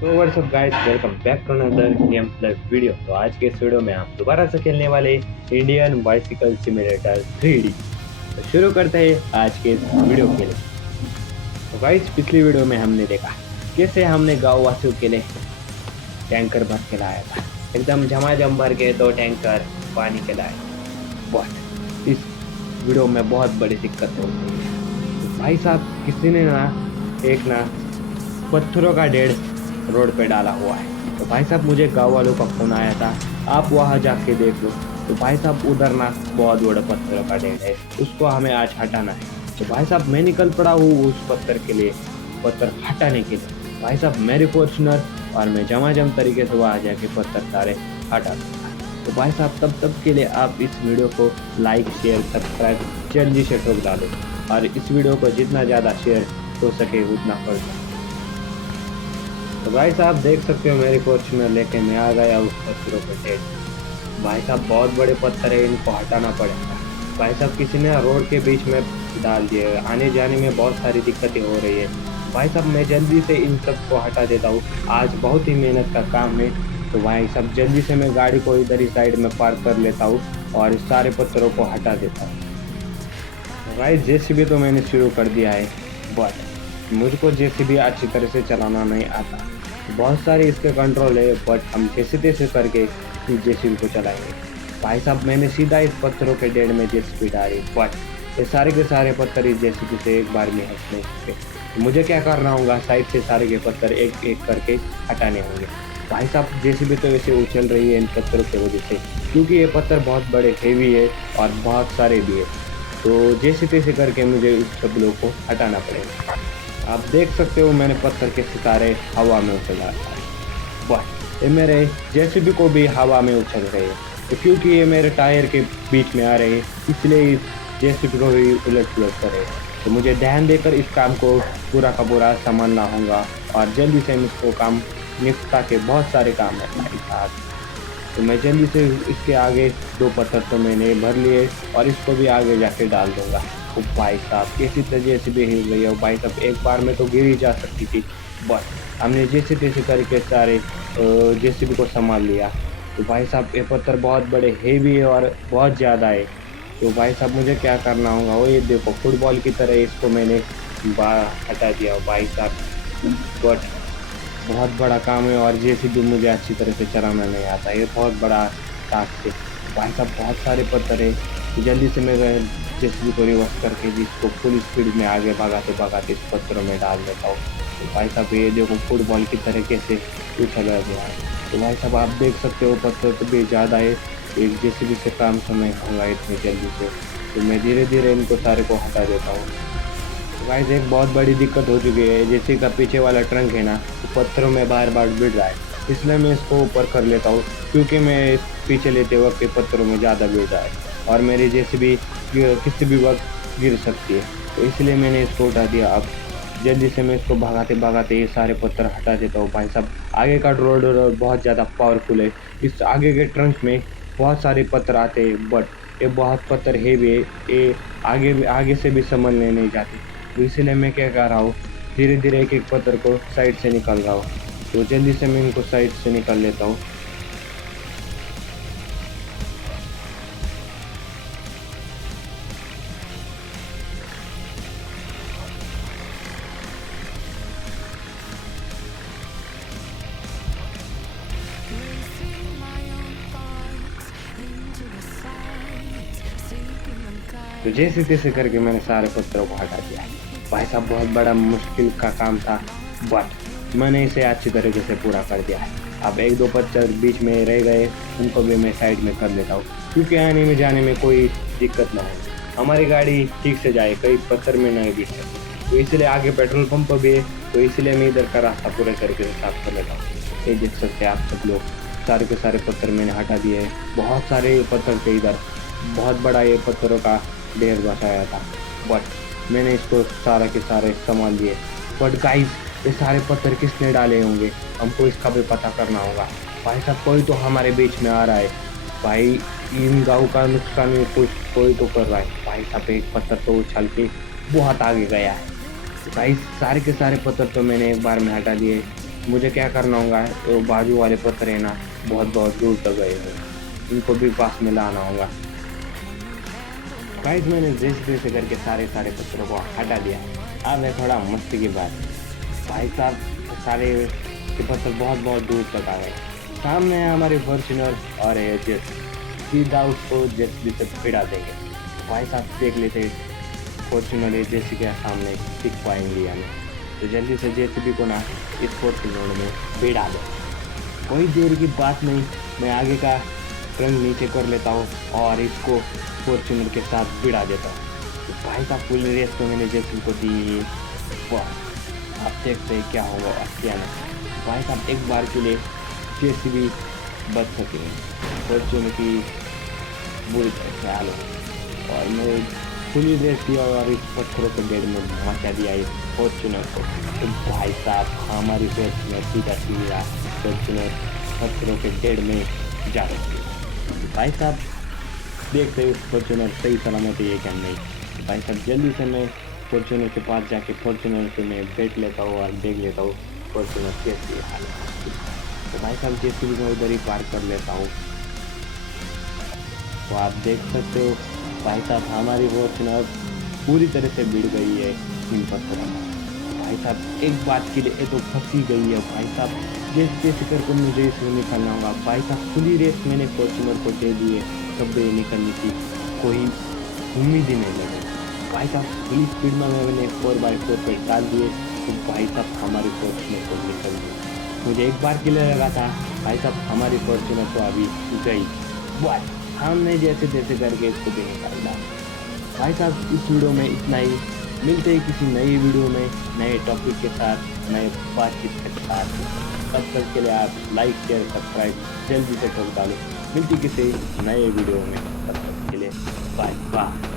तो what's up guys, welcome back to another game play video. तो आज के इस वीडियो में हम दोबारा से खेलने वाले इंडियन बाइसिकल सिमुलेटर 3D। तो शुरू करते हैं आज के इस वीडियो के लिए। तो गाइस, पिछली वीडियो में हमने देखा कैसे हमने गांव वासियों के लिए टैंकर भर के लाया था, एकदम झमाझम भर के 2 टैंकर पानी के लाए। बट इस वीडियो में बहुत बड़ी दिक्कत हो गई है। तो भाई साहब, किसी ने ना पत्थरों का ढेर रोड पे डाला हुआ है। तो भाई साहब, मुझे गांव वालों का फोन आया था, आप वहां जाके देख लो। तो भाई साहब, उधर ना बहुत बड़ा पत्थरों का ढेर है, उसको हमें आज हटाना है। तो भाई साहब, मैं निकल पड़ा हूँ उस पत्थर के लिए, पत्थर हटाने के लिए। भाई साहब, मेरी फॉर्चुनर और मैं जमाजम तरीके से वहां जाके पत्थर सारे हटा दूंगा। तो भाई साहब, तब के लिए आप इस वीडियो को लाइक शेयर सब्सक्राइब जल्दी से ठोक डालो, और इस वीडियो को जितना ज़्यादा शेयर हो सके उतना कर दो। तो भाई साहब, देख सकते हो मेरी फॉर्चुनर लेके मैं आ गया उस पत्थरों पे ढेर। भाई साहब, बहुत बड़े पत्थर है, इनको हटाना पड़ेगा। भाई साहब, किसी ने रोड के बीच में डाल दिए, आने जाने में बहुत सारी दिक्कतें हो रही है। भाई साहब, मैं जल्दी से इन सब को हटा देता हूँ, आज बहुत ही मेहनत का काम है। तो भाई साहब, जल्दी से मैं गाड़ी को इधर ही साइड में पार्क कर लेता हूँ और इस सारे पत्थरों को हटा देता हूँ। तो भाई, जेसीबी तो मैंने शुरू कर दिया है, बट मुझको जेसीबी अच्छी तरह से चलाना नहीं आता। बहुत सारे इसके कंट्रोल है, बट हम जैसे तैसे करके इस जेसीबी को चलाएंगे। भाई साहब, मैंने सीधा इस पत्थरों के ढेर में जेसीबी डाली, बट ये सारे के सारे पत्थर इस जेसीबी से एक बार में हट नहीं सकते। तो मुझे क्या करना होगा, साइड से सारे के पत्थर एक एक करके हटाने होंगे। भाई साहब, जेसीबी तो ऐसे उछल रही है इन पत्थरों की वजह से, क्योंकि ये पत्थर बहुत बड़े हेवी है और बहुत सारे भी है। तो जैसे तैसे करके मुझे उस सब लोगों को हटाना पड़ेगा। आप देख सकते हो मैंने पत्थर के सितारे हवा में उछल रहा है, बट ये मेरे जेसीबी को भी हवा में उछल रहे हैं। तो क्योंकि ये मेरे टायर के बीच में आ रहे हैं, इसलिए इस जेसीबी को ही उलट पुलट कर रहे हैं। तो मुझे ध्यान देकर इस काम को पूरा का पूरा संभालना होगा और जल्दी से इसको काम निपटा के, बहुत सारे काम है भाई साहब। तो मैं जल्दी से इसके आगे 2 पत्थर तो मैंने भर लिए और इसको भी आगे जाके डाल दूंगा। ओ भाई साहब, कैसी तरह जैसे भी हिल गई है भाई साहब, एक बार में तो गिर ही जा सकती थी, बट हमने जैसे तैसे करके सारे जेसीबी को संभाल लिया। तो भाई साहब, ये पत्थर बहुत बड़े हेवी है और बहुत ज़्यादा है। तो भाई साहब, मुझे क्या करना होगा, वो ये देखो फुटबॉल की तरह इसको मैंने बाहर हटा दिया भाई साहब, बट बहुत बड़ा काम है और जेसीबी मुझे अच्छी तरह से चलाना नहीं आता, ये बहुत बड़ा टास्क है। भाई साहब, बहुत सारे पत्थर है, तो जल्दी से मैं जेसीबी को रिवर्स करके जिसको फुल स्पीड में आगे भगाते भगाते इस पत्थरों में डाल देता हूँ। तो भाई साहब, ये देखो फुटबॉल की तरीके से उछला गया है। तो भाई साहब, आप देख सकते हो पत्थर तो भी ज़्यादा है, एक जेसीबी से काम तो नहीं होगा इतनी जल्दी से। तो मैं धीरे धीरे इनको सारे को हटा देता हूँ। गाइस, एक बहुत बड़ी दिक्कत हो चुकी है, जैसे का पीछे वाला ट्रंक है ना, वो पत्थरों में बार बार गिर रहा है, इसलिए मैं इसको ऊपर कर लेता हूँ, क्योंकि मैं इस पीछे लेते वक्त ये पत्थरों में ज़्यादा गिर रहा है और मेरी जेसीबी किसी भी वक्त गिर सकती है। तो इसलिए मैंने इसको उठा दिया। अब जल्दी से मैं इसको भगाते भगाते ये सारे पत्थर हटा देता हूँ। भाई साहब, आगे का रोड बहुत ज़्यादा पावरफुल है, इस आगे के ट्रंक में बहुत सारे पत्थर आते हैं, बट ये बहुत पत्थर हेवी है, ये आगे से भी संभलने नहीं जाते। तो इसीलिए मैं क्या कर रहा हूँ, धीरे धीरे एक एक पत्थर को साइड से निकाल रहा हूँ। तो जल्दी से मैं इनको साइड से निकाल लेता हूँ। तो जैसे तैसे करके मैंने सारे पत्थरों को हटा दिया। भाई साहब, बहुत बड़ा मुश्किल का काम था, बट मैंने इसे अच्छी तरीके से पूरा कर दिया है। अब एक दो पत्थर बीच में रह गए, उनको भी मैं साइड में कर लेता हूँ, क्योंकि आने में जाने में कोई दिक्कत ना हो, हमारी गाड़ी ठीक से जाए, कई पत्थर में नहीं गिर सके। तो इसलिए आगे पेट्रोल पंप भी है, तो इसलिए मैं इधर का रास्ता पूरे तरीके से साफ कर लेता हूँ। ये देख सकते हैं आप सब लोग, सारे के सारे पत्थर मैंने हटा दिए हैं। बहुत सारे पत्थर थे इधर, बहुत बड़ा ये पत्थरों का ढेर बसाया था, बट मैंने इसको सारा के सारे संभाल लिए। बट गाइस, ये सारे पत्थर किसने डाले होंगे, हमको इसका भी पता करना होगा। भाई साहब, कोई तो हमारे बीच में आ रहा है भाई, इन गाँव का नुकसान में कुछ कोई तो कर रहा है। भाई साहब, एक पत्थर तो उछल के बहुत आगे गया है। तो गाइस, सारे के सारे पत्थर तो मैंने एक बार में हटा दिए। मुझे क्या करना होगा, वो बाजू वाले पत्थर है ना, बहुत बहुत दूर तक गए हैं, इनको भी पास में लाना होगा। गाइस मैंने जैसे तैसे करके सारे सारे पत्थरों को हटा दिया। अब है थोड़ा मस्ती की बात। भाई साहब सारे के पत्थर बहुत बहुत दूर तक आ गए। सामने है हमारे फॉर्च्यूनर और ये जेट, सीधा उसको जेसीबी से भिड़ा देंगे। भाई साहब देख लेते फॉर्च्यूनर ये जेसीबी के सामने टिक पाएंगे या नहीं। तो जल्दी से जेसीबी को ना इस फॉर्च्यूनर में भिड़ा दे। कोई देर की बात नहीं, मैं आगे का रंग नीचे कर लेता हूँ और इसको फॉर्च्यूनर के साथ भिड़ा देता हूँ। तो भाई साहब फुल रेस तो मैंने जेसीबी को दी। वाह, आप देखते हैं क्या होगा और क्या नहीं। भाई साहब एक बार के लिए जेसीबी बच सके फॉर्च्यूनर की बुरी तरह से हालत, और मैं फुली रेस दिया और इस पत्थरों के डेढ़ में मचा दिया इस फॉर्च्यूनर को। तो भाई साहब हमारी फॉर्च्यूनर सीधा सीधा फॉर्च्यूनर पत्थरों के डेढ़ में जा रही है। भाई साहब देखते हैं फॉर्च्यूनर सही सलामत है ये क्या नहीं। भाई साहब जल्दी से मैं फॉर्च्यूनर के पास जाके फॉर्च्यूनर पे मैं बैठ लेता हूँ और देख लेता हूँ फॉर्च्यूनर कैसी हालत। तो भाई साहब जेसीबी को उधर ही पार कर लेता हूँ। तो आप देख सकते हो भाई साहब हमारी फॉर्च्यूनर पूरी तरह से भिड़ गई है इन पत्थरों में। भाई साहब एक बात के लिए ये तो फंसी गई है। भाई साहब जैसे करके मुझे इसमें निकलना होगा। भाई साहब खुली रेस मैंने फॉर्च्यूनर को दे दी है, तब भी निकलने की कोई उम्मीद ही नहीं लगी। भाई साहब फुल स्पीड में मैंने 4x4 पे डाल दिए, तो भाई साहब हमारी फॉर्च्यूनर को निकल गई। मुझे एक बार के लिए लगा था भाई साहब हमारी फॉर्च्यूनर तो अभी गई, बट हमने जैसे तैसे करके इसको भी निकाला। भाई साहब इस वीडियो में इतना ही। मिलते हैं किसी नई वीडियो में नए टॉपिक के साथ, नए बातचीत के साथ। तब तक के लिए आप लाइक शेयर सब्सक्राइब जल्दी से ठोक डालो। मिलती किसी नए वीडियो में, तब तक के लिए बाय बाय।